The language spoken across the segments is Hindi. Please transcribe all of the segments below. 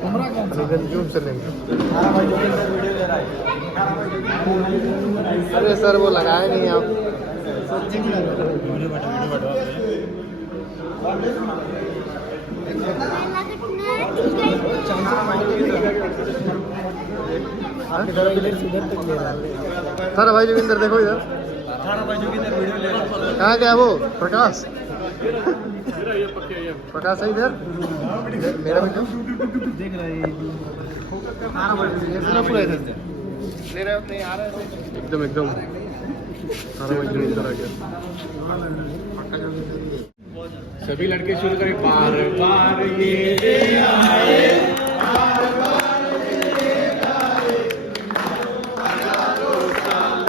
जूम से लेंगे। अरे सर वो लगाए नहीं आप। सर भाई जोगिंदर देखो इधर। कहाँ गया वो प्रकाश? प्रकाश है इधर। मेरा बेटा देख रहा है पूरा इधर से ले रहे हो नहीं आ रहे एकदम एकदम सारा भाई जोगिंदर आ गया। सभी लड़के शुरू करें बार बार ये आए बार बार ये आए हजारों साल।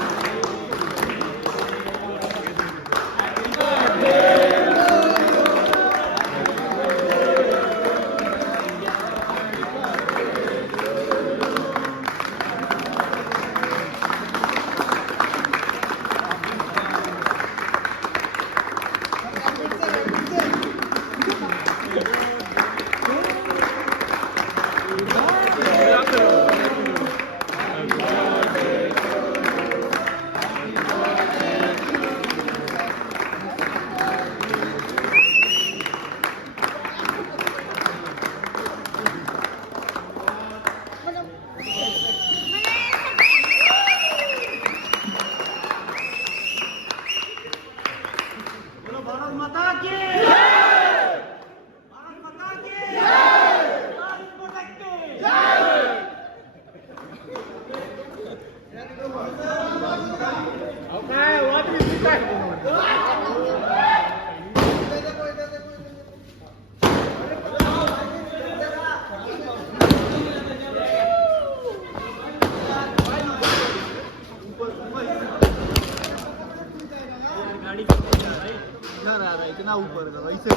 इतना ऊपर था वैसे